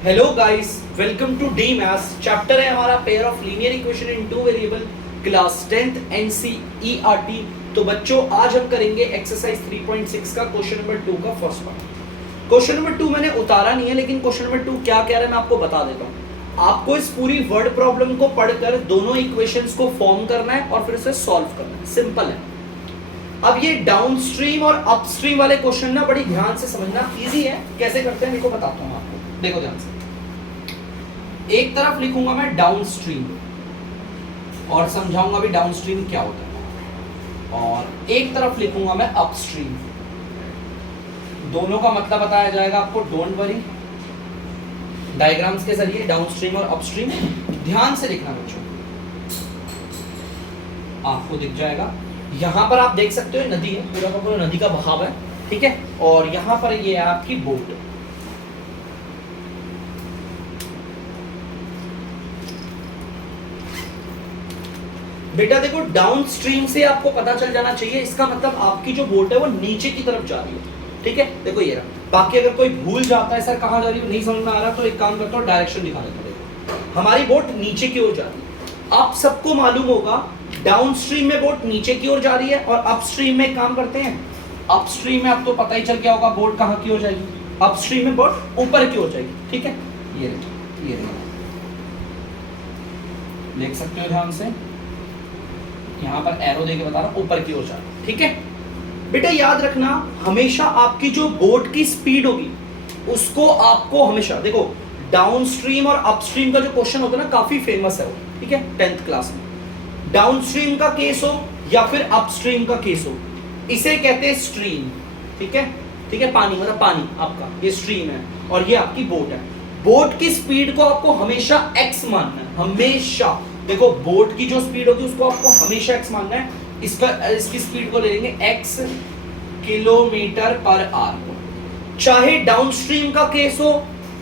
Hello guys, welcome to the maths. Chapter है हमारा pair of linear equation in two variable, class 10th NCERT. तो बच्चों आज हम करेंगे एक्सरसाइज 3.6 का क्वेश्चन नंबर 2 का फर्स्ट पार्ट। क्वेश्चन नंबर 2 मैंने उतारा नहीं है, लेकिन क्वेश्चन नंबर 2 क्या कह रहा है मैं आपको बता देता हूँ। आपको इस पूरी वर्ड प्रॉब्लम को पढ़कर दोनों इक्वेशंस को फॉर्म करना है और फिर उसे सॉल्व करना है। सिंपल है। अब ये डाउनस्ट्रीम और अपस्ट्रीम वाले क्वेश्चन ना बड़ी ध्यान से समझना, इजी है। कैसे करते हैं देखो, बताता हूँ आपको। देखो ध्यान से, एक तरफ लिखूंगा मैं डाउनस्ट्रीम और समझाऊंगा भी डाउनस्ट्रीम क्या होता है, और एक तरफ लिखूंगा मैं अपस्ट्रीम। दोनों का मतलब बताया जाएगा आपको, डोंट वरी। डायग्राम्स के जरिए डाउनस्ट्रीम और अपस्ट्रीम ध्यान से लिखना बच्चों, आपको दिख जाएगा। यहां पर आप देख सकते हो नदी है, पूरा का पूरा नदी का बहाव है, ठीक है। और यहां पर ये है आपकी बोट। बेटा देखो, डाउनस्ट्रीम से आपको पता चल जाना चाहिए, इसका मतलब आपकी जो बोट है वो नीचे की तरफ जा रही है, ठीक है। देखो ये रहा। बाकी अगर कोई भूल जाता है सर कहां जा रही है नहीं समझ में आ रहा, तो एक काम करता हूं, डायरेक्शन दिखा देता हूं। हमारी बोट नीचे की ओर जा रही है। आप सबको मालूम होगा डाउनस्ट्रीम में बोट नीचे की ओर जा रही है, और अपस्ट्रीम में काम करते हैं। अपस्ट्रीम में आपको पता ही चल गया होगा बोट कहां की ओर जाएगी। अपस्ट्रीम में बोट ऊपर की ओर जाएगी, ठीक है। ये देख सकते हो ध्यान से, यहां पर एरो देके बता रहा हूं, ऊपर की ओर जा रहा है, ठीक है। बेटा याद रखना, हमेशा आपकी जो बोट की स्पीड होगी उसको आपको हमेशा देखो, डाउनस्ट्रीम और अपस्ट्रीम का जो क्वेश्चन होता है ना, काफी फेमस है वो, ठीक है, 10th क्लास में। डाउनस्ट्रीम का केस हो या फिर अपस्ट्रीम का केस हो, इसे कहते हैं स्ट्रीम, ठीक है। ठीक है, पानी मतलब पानी आपका, ये स्ट्रीम है और ये आपकी बोट है। बोट की स्पीड को आपको हमेशा x मानना है, हमेशा। देखो बोट की जो स्पीड होगी उसको आपको हमेशा x मानना है। इसकी स्पीड को ले लेंगे x किलोमीटर पर आवर। चाहे डाउनस्ट्रीम का केस हो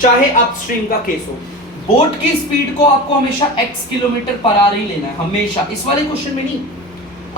चाहे अपस्ट्रीम का केस हो, बोट की स्पीड को आपको हमेशा x किलोमीटर पर आवर ही लेना है, हमेशा। इस वाले क्वेश्चन में नहीं,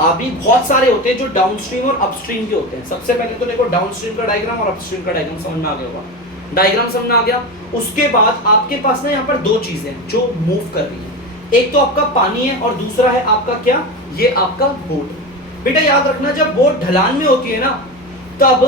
अभी बहुत सारे होते हैं जो डाउनस्ट्रीम और अपस्ट्रीम के होते हैं। सबसे पहले तो देखो डाउनस्ट्रीम का डायग्राम और अपस्ट्रीम का डायग्राम समझ में आ गया होगा। डायग्राम समझ में आ गया। उसके बाद आपके पास ना यहाँ पर दो चीजें जो मूव कर रही है, एक तो आपका पानी है और दूसरा है आपका क्या, ये आपका बोट। बेटा याद रखना, जब बोट ढलान में होती है ना, तब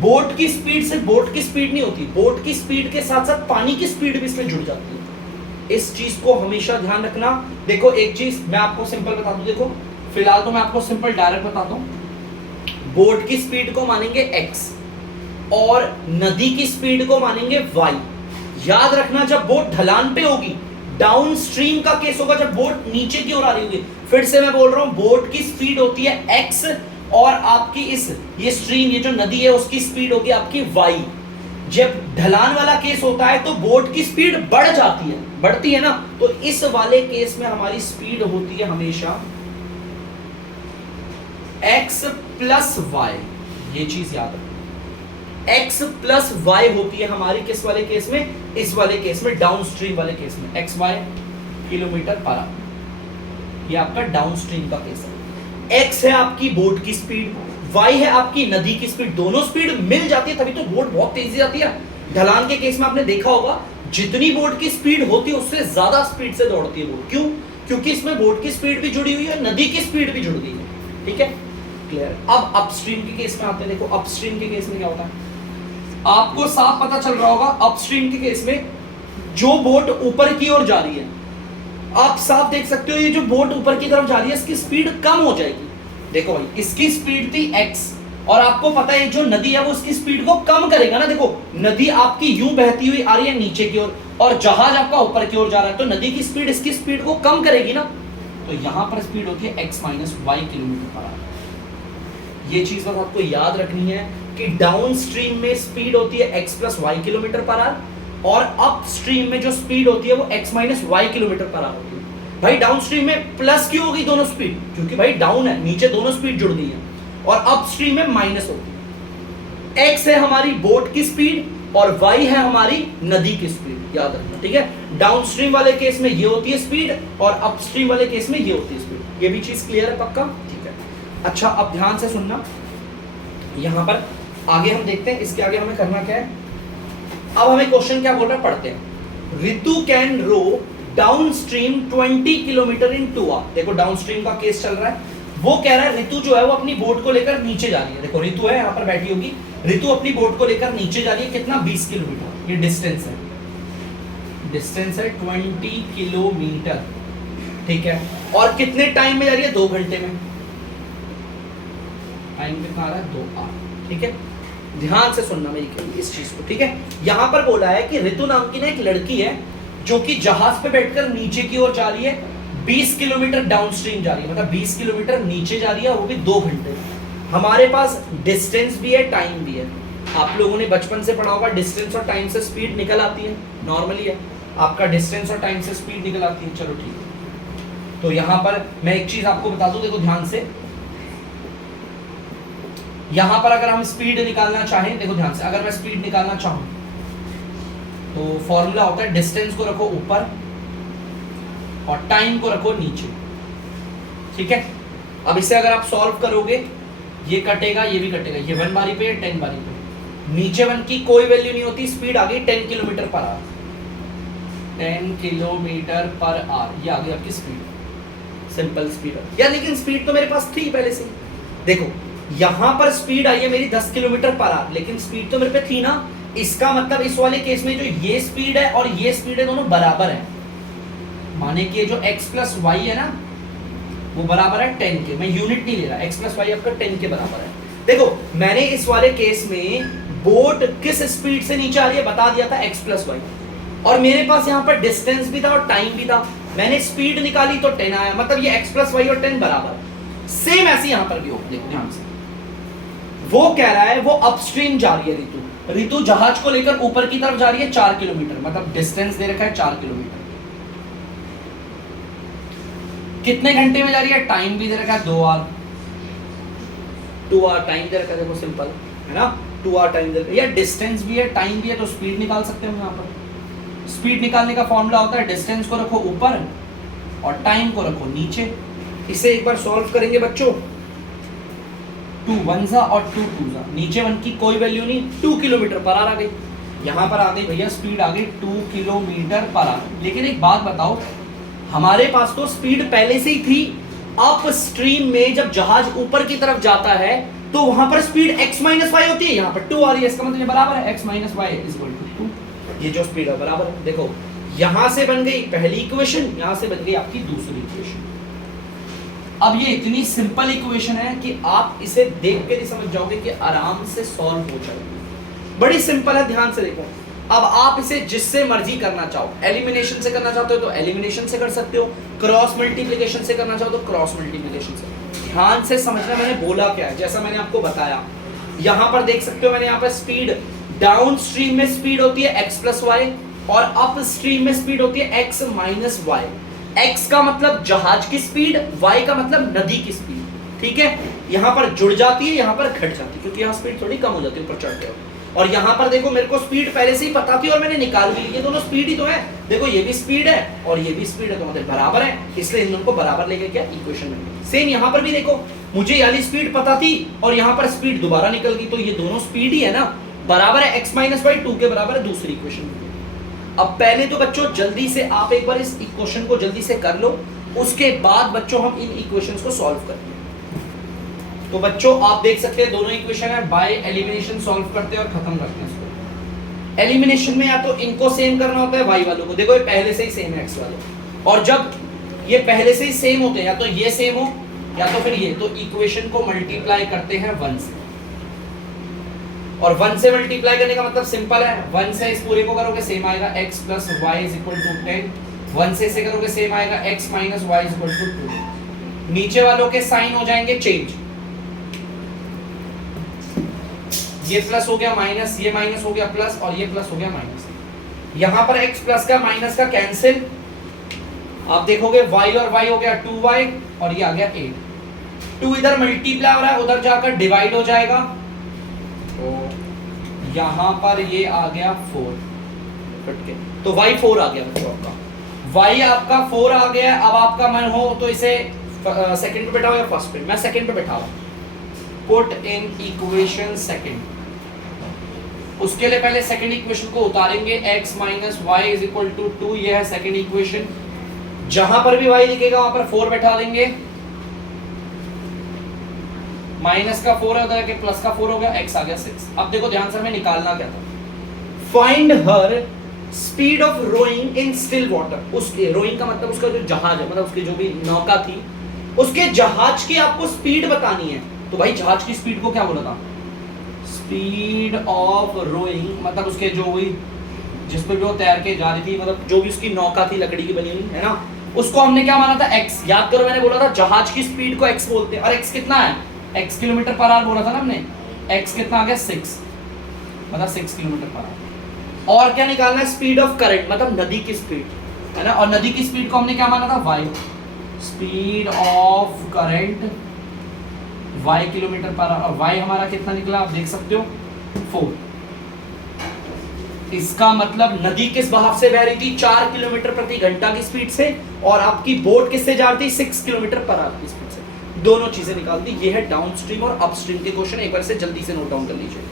बोट की स्पीड से बोट की स्पीड नहीं होती, बोट की स्पीड के साथ साथ पानी की स्पीड भी इसमें जुड़ जाती है। इस चीज को हमेशा ध्यान रखना। देखो एक चीज मैं आपको सिंपल बता दूं, देखो फिलहाल तो मैं आपको सिंपल डायरेक्ट बताता हूं। बोट की स्पीड को मानेंगे x और नदी की स्पीड को मानेंगे y। याद रखना, जब बोट ढलान पे होगी, डाउन स्ट्रीम का केस होगा जब बोट नीचे की ओर आ रही होगी। फिर से मैं बोल रहा हूं, बोट की स्पीड होती है x और आपकी ये स्ट्रीम, ये जो नदी है उसकी स्पीड होगी आपकी y। जब ढलान वाला केस होता है तो बोट की स्पीड बढ़ जाती है, बढ़ती है ना, तो इस वाले केस में हमारी स्पीड होती है हमेशा x प्लस y। ये चीज याद रखना, x प्लस y होती है हमारी किस वाले केस में, इस वाले केस में, डाउनस्ट्रीम वाले केस में। x y kilometre per hour, ये आपका डाउनस्ट्रीम का केस है। x है आपकी बोट की स्पीड, y है आपकी नदी की स्पीड। दोनों स्पीड मिल जाती है तभी तो बोट बहुत तेजी जाती है। ढलान के केस में आपने देखा होगा, जितनी बोट की स्पीड होती है उससे ज्यादा स्पीड से दौड़ती है बोट। क्यों? क्योंकि इसमें बोट की स्पीड भी जुड़ी हुई है, नदी की स्पीड भी जुड़ गई है, ठीक है, क्लियर। अब अपस्ट्रीम के केस में आते हैं। देखो अपस्ट्रीम के केस में क्या होता है, आपको साफ पता चल रहा होगा। अपस्ट्रीम के केस में जो बोट ऊपर की ओर जा रही है, आप साफ देख सकते हो, ये जो बोट ऊपर की तरफ जा रही है इसकी स्पीड कम हो जाएगी। देखो भाई, इसकी स्पीड थी x और आपको पता है जो नदी है वो उसकी स्पीड को कम करेगा ना। देखो नदी आपकी यूं बहती हुई आ रही है नीचे की ओर और जहाज आपका ऊपर की ओर जा रहा है, तो नदी की स्पीड इसकी स्पीड को कम करेगी ना। तो यहां पर स्पीड होती है x minus Y kilometre per hour. ये चीज बस आपको याद रखनी है कि डाउन स्ट्रीम में स्पीड होती है x plus Y kilometre per hour, और अप स्ट्रीम में जो स्पीड होती है वो x minus Y kilometre per hour होती है। भाई डाउन स्ट्रीम में प्लस क्यों होगी दोनों स्पीड, क्योंकि भाई डाउन है, नीचे दोनों स्पीड जुड़ गई है, और अप स्ट्रीम में माइनस होती है। x है हमारी बोट की स्पीड और y है हमारी नदी की स्पीड, याद रखना, ठीक है। डाउन स्ट्रीम वाले केस में ये होती है स्पीड और अप स्ट्रीम वाले केस में ये होती है स्पीड। ये भी चीज क्लियर है पक्का, ठीक है। अच्छा अब ध्यान से सुनना, यहां पर आगे हम देखते हैं, इसके आगे हमें करना क्या है। अब हमें क्वेश्चन क्या बोल रहा है पढ़ते हैं। Ritu can row downstream 20 kilometre in 2 hour. देखो डाउन स्ट्रीम का केस चल रहा है, वो कह रहा है ऋतु जो है वो अपनी बोट को लेकर नीचे जा रही है। देखो ऋतु है यहाँ पर बैठी होगी, ऋतु अपनी बोट को लेकर नीचे जा रही है, कितना 20 किलोमीटर, ये डिस्टेंस है, डिस्टेंस है 20 किलोमीटर, ठीक है। और कितने टाइम में जा रही है? 2 घंटे में। टाइम कितना आ रहा है? 2 आवर, ठीक है। ध्यान से सुनना मेरी इस चीज को, ठीक है। यहां पर बोला है कि ऋतु नाम की ना एक लड़की है जो कि जहाज पे बैठकर नीचे की ओर जा रही है, 20 किलोमीटर डाउनस्ट्रीम जा रही है, मतलब 20 किलोमीटर नीचे जा रही है, वो भी 2 घंटे। हमारे पास डिस्टेंस भी है, टाइम भी है। आप लोगों ने बचपन से पढ़ा होगा, डिस्टेंस और टाइम से स्पीड निकल आती है, नॉर्मली है आपका डिस्टेंस और टाइम से स्पीड निकल आती है। चलो ठीक है, तो यहां पर मैं एक चीज आपको बता दूं, देखो ध्यान से, यहां पर अगर हम स्पीड निकालना चाहें, देखो ध्यान से, अगर मैं स्पीड निकालना चाहूं तो फॉर्मूला होता है डिस्टेंस को रखो ऊपर और टाइम को रखो नीचे, ठीक है। अब इसे अगर आप सॉल्व करोगे, ये कटेगा, ये भी कटेगा, ये 1 बारी पे है, 10 बारी पे, नीचे 1 की कोई वैल्यू नहीं होती, स्पीड आ गई 10 kilometre per our, 10 kilometre per hour, ये आ गई आपकी स्पीड, सिंपल स्पीड है यार। लेकिन स्पीड तो मेरे पास थी पहले से, देखो यहां पर स्पीड आई है मेरी 10 किलोमीटर पर आवर, लेकिन स्पीड तो मेरे पे थी ना। इसका मतलब इस वाले केस में जो ये स्पीड है और ये स्पीड है, दोनों बराबर है। माने कि जो x प्लस वाई है ना, वो बराबर है 10 के। मैं यूनिट नहीं ले रहा, x प्लस वाई आपका 10 के बराबर है। देखो मैंने इस वाले केस में बोट किस स्पीड से नीचे आ रही है बता दिया था, x प्लस वाई, और मेरे पास यहाँ पर डिस्टेंस भी था और टाइम भी था। मैंने स्पीड निकाली तो 10 आया, मतलब ये x प्लस वाई और 10 बराबर है। सेम ऐसे यहाँ पर भी हो, देखो ध्यान से, वो कह रहा है वो अपस्ट्रीम जा रही है ऋतु, ऋतु जहाज को लेकर ऊपर की तरफ जा रही है 4 किलोमीटर, मतलब डिस्टेंस दे रखा है 4 किलोमीटर। कितने घंटे में जा रही है? टाइम भी दे रखा है 2 आवर, 2 आवर टाइम दे रखा है, देखो सिंपल है ना, 2 आवर टाइम दे रखा है। या डिस्टेंस भी है, टाइम भी है, तो स्पीड निकाल सकते हैं हम यहाँ पर। स्पीड निकालने का फॉर्मूला होता है डिस्टेंस को रखो ऊपर और टाइम को रखो नीचे। इसे एक बार सॉल्व करेंगे बच्चों, 2 1 और 2 2, नीचे 1 की कोई वैल्यू नहीं, 2 किलोमीटर पर आवर आ गई। यहाँ पर आ गई भैया स्पीड आ गई 2 किलोमीटर पर आवर। लेकिन एक बात बताओ, हमारे पास तो स्पीड पहले से ही थी। अप स्ट्रीम में जब जहाज ऊपर की तरफ जाता है तो वहां पर स्पीड x माइनस वाई होती है, यहाँ पर 2 आ रही है, इसका मतलब बराबर है x minus Y equal to 2। ये जो स्पीड है बराबर है। देखो यहां से बन गई पहली इक्वेशन, यहां से बन गई आपकी दूसरी इक्वेशन। अब ये इतनी सिंपल इक्वेशन है कि आप इसे देख के नहीं समझ जाओगे कि आराम से सॉल्व हो जाएगी। बड़ी सिंपल है, ध्यान से देखो। अब आप इसे जिससे मर्जी करना चाहो, एलिमिनेशन से करना चाहते हो तो एलिमिनेशन से कर सकते हो, क्रॉस मल्टीप्लिकेशन से करना चाहो तो क्रॉस मल्टीप्लिकेशन से। ध्यान से समझना मैंने बोला क्या है, जैसा मैंने आपको बताया। यहां पर देख सकते हो मैंने यहाँ पर स्पीड, डाउन स्ट्रीम में स्पीड होती है x प्लस वाई और अप स्ट्रीम में स्पीड होती है x माइनस वाई। x का मतलब जहाज की स्पीड, y का मतलब नदी की स्पीड, ठीक है। यहां पर जुड़ जाती है, यहां पर घट जाती है, क्योंकि यहां स्पीड थोड़ी कम हो जाती है ऊपर चढ़ते हो। और यहां पर देखो मेरे को स्पीड पहले से ही पता थी और मैंने निकाल भी ली, ये दोनों स्पीड ही तो है। देखो ये भी स्पीड है और ये भी स्पीड है, तो मतलब बराबर है, इसलिए इन दोनों को बराबर लेके क्या इक्वेशन में। सेम यहां पर भी देखो, मुझे यानी स्पीड पता थी और यहां पर स्पीड दोबारा निकल गई, तो ये दोनों स्पीड ही है ना, बराबर है, x माइनस वाई 2 के बराबर है दूसरी इक्वेशन में। अब पहले तो बच्चों जल्दी से आप एक बार इस इक्वेशन को जल्दी से कर लो, उसके बाद बच्चों हम इन इक्वेशंस को सॉल्व करेंगे। तो बच्चों आप देख सकते हैं दोनों इक्वेशन है, बाय एलिमिनेशन सॉल्व करते हैं और खत्म करते हैं इसको। एलिमिनेशन में या तो इनको सेम करना होता है y वालों को, देखो ये पहले से ही सेम है x वाले, और जब ये पहले से ही सेम होते हैं, या तो ये सेम हो या तो फिर ये, तो इक्वेशन को मल्टीप्लाई करते हैं 1 से। और 1 से मल्टीप्लाई करने का मतलब सिंपल है, 1 से इस पूरे को करोगे सेम आएगा x plus Y is equal to 10, 1 से इसे करोगे सेम आएगा x minus Y is equal to 2। नीचे वालों के साइन हो जाएंगे चेंज, ये प्लस हो गया माइनस, ये माइनस हो गया प्लस और ये प्लस हो गया माइनस। यहां पर x प्लस का माइनस का कैंसिल, आप देखोगे y और y हो गया 2y और ये आ गया 8। 2 इधर मल्टीप्लाई हो रहा है, उधर जाकर डिवाइड हो जाएगा, तो यहां पर ये आ गया 4 कट के, तो y 4 आ गया बच्चों आपका, y आपका 4 आ गया। अब आपका मन हो तो इसे सेकंड पे बैठाओ या फर्स्ट पे, मैं सेकंड पे बैठा हूं। पुट इन इक्वेशन सेकंड, उसके लिए पहले सेकंड इक्वेशन को उतारेंगे, x minus Y is equal to 2, ये है सेकंड इक्वेशन। जहां पर भी y लिखेगा वहां पर 4 बैठा देंगे, माइनस का 4 है उधर के प्लस का 4 हो गया, x आ गया 6। अब देखो ध्यान से हमें निकालना क्या था, find her speed of rowing in still water. उसके रोइंग का मतलब उसका जो जहाज है, मतलब उसकी जो भी नौका थी, उसके जहाज की आपको स्पीड बतानी है। तो भाई जहाज की स्पीड को क्या बोला था, स्पीड ऑफ रोइंग, मतलब उसके जो हुई जिस पे भी वो तैर के जा रही थी, मतलब जो भी उसकी नौका थी लकड़ी की बनी हुई है ना, उसको हमने क्या माना था, x। याद करो मैंने बोला था जहाज की स्पीड को x बोलते हैं, और x कितना है, x किलोमीटर पर आवर बोला था ना हमने, x कितना आ गया 6, मतलब 6 किलोमीटर पर आवर। और क्या निकालना है, स्पीड ऑफ करंट, मतलब नदी की स्पीड, है ना। और नदी की स्पीड को हमने क्या माना था, y, speed of current y kilometre per hour, और y हमारा कितना निकला आप देख सकते हो 4। इसका मतलब नदी किस बहाव से बह रही थी, 4 किलोमीटर प्रति घंटा की स्पीड से, और आपकी बोट किससे जा रही थी, 6 किलोमीटर पर आवर की स्पीड से। दोनों चीजें निकाल दी। ये है डाउनस्ट्रीम और अपस्ट्रीम के क्वेश्चन, एक बार से जल्दी से नोट डाउन कर लीजिए।